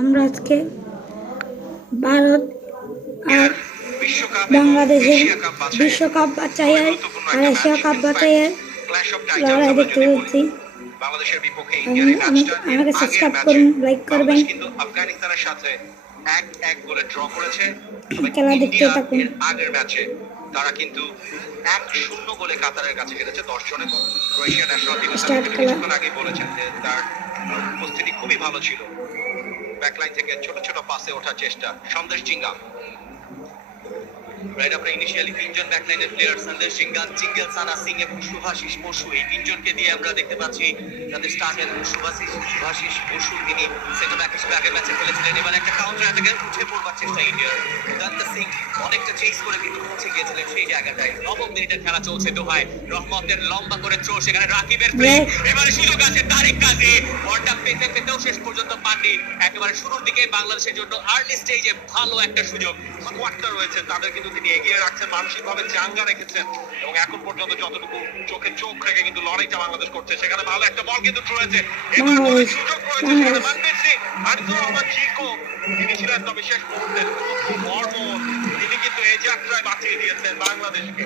আমরা আজকে ভারত আর বাংলাদেশের বিশ্বকাপ বাছাইয়ের আর এশিয়া কাপ বাছাইয়ের লড়াই দেখতে যাচ্ছি। বাংলাদেশের বিপক্ষে ইন্ডিয়ার এই ম্যাচটা আমাকে সাবস্ক্রাইব করুন, লাইক করবেন, কিন্তু আফগানিস্তানের সাথে 1-1 গোলে ড্র করেছে। খেলা দেখতে থাকুন। আগের ম্যাচে তারা কিন্তু 1-0 গোলে কাতারের কাছে হেরেছে 10 জনে। ক্রোয়েশিয়া ন্যাশনাল টিম কিছুক্ষণ আগে বলেছেন যে তার উপস্থিতি খুবই ভালো ছিল। ব্যাকলাইন থেকে ছোট ছোট পাসে ওঠার চেষ্টা। সন্দেশ জিঙ্গা রাইট, আমরা ইনিশিয়ালি তিনজন ব্যাকলাইনের প্লেয়ার সন্দেশ জিঙ্গা, চিঙ্গেল সানা সিং এবং শুভাশিস বসু, এই তিনজনকে দিয়ে আমরা দেখতে পাচ্ছি তাদের স্টার্টের শুভাশিস বসু তিনি সেন্টার ব্যাক হিসেবে আগের ম্যাচে খেলেছিলেন। এবার একটা কাউন্টার অ্যাটাকে উঠে পড়বার চেষ্টা ইন্ডিয়ার। দন্ত সিং অনেকটা চেস করে কিন্তু পৌঁছে গিয়েছিলেন সেই জায়গাটায়। নবম মিনিটের খেলা চলছে দোহায়। রহমতের লম্বা করে চোর, সেখানে রাকিবের প্লে, এবারে সুযোগ আছে তারিক কাজী। বলটা পেতে পেতেও শেষ পর্যন্ত পাননি। একেবারে শুরুর দিকে বাংলাদেশের জন্য আর্লি স্টেজে ভালো একটা সুযোগ। স্কোয়াডটা রয়েছে তাদের কিন্তু তিনি এগিয়ে রাখছেন, মানসিকভাবে চাঙ্গা রেখেছেন এবং এখন পর্যন্ত যতটুকু চোখে চোখ রেখে কিন্তু লড়াইটা বাংলাদেশ করছে। সেখানে ভালো একটা বল কিন্তু রয়েছে, এবার বলে সুযোগ রয়েছে সেখানে মনবীর সিং আরিফুর রহমান চিকো তিনি ছিলেন, তবে শেষ মুহূর্তে বর্মন তিনি কিন্তু এই যাত্রায় বাঁচিয়ে দিয়েছেন বাংলাদেশকে।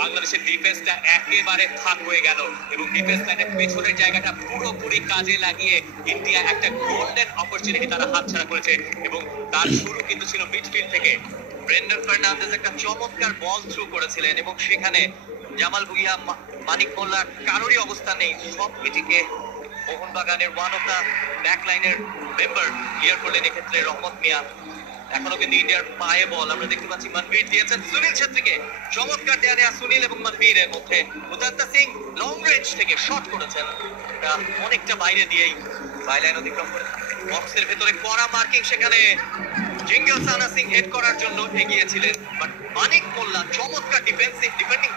বাংলাদেশের ডিফেন্সটা একেবারে ফাঁক হয়ে গেল এবং ডিফেন্স লাইনের পেছনের জায়গাটা পুরোপুরি কাজে লাগিয়ে ইন্ডিয়া একটা গোল্ডেন অপরচুনিটি তারা হাতছাড়া করেছে এবং তার শুরু কিন্তু ছিল মিডফিল্ড থেকে। ব্রেন্ডন ফার্নান্দেজ একটা চমৎকার বল থ্রু করেছিলেন এবং সেখানে জামাল ভুঁইয়া, মানিক মোল্লার কারোরই অবস্থা নেই, সব এটিকে মোহনবাগানের ওয়ান অফ দা ব্যাক লাইনের মেম্বার ক্লিয়ার করলেন এক্ষেত্রে রহমত মিয়া। এখনো কিন্তু ইন্ডিয়ার পায়ে বল আমরা দেখতে পাচ্ছি, মনবীর দিয়েছেন সুনীল ছেত্রীকে, চমৎকার দেয়া নেয়া সুনীল এবং মনবীরের মধ্যে। উদান্তা সিং লং রেঞ্জ থেকে শট করেছেন, এটা অনেকটা বাইরে দিয়েই বাইলাইন অতিক্রম করে বক্সের ভেতরে কড়া মার্কিং, সেখানে জিঙ্গেল সানা সিং হেড করার জন্য এগিয়েছিলেন, বাট মানিক মোল্লা চমৎকার ডিফেন্ডিং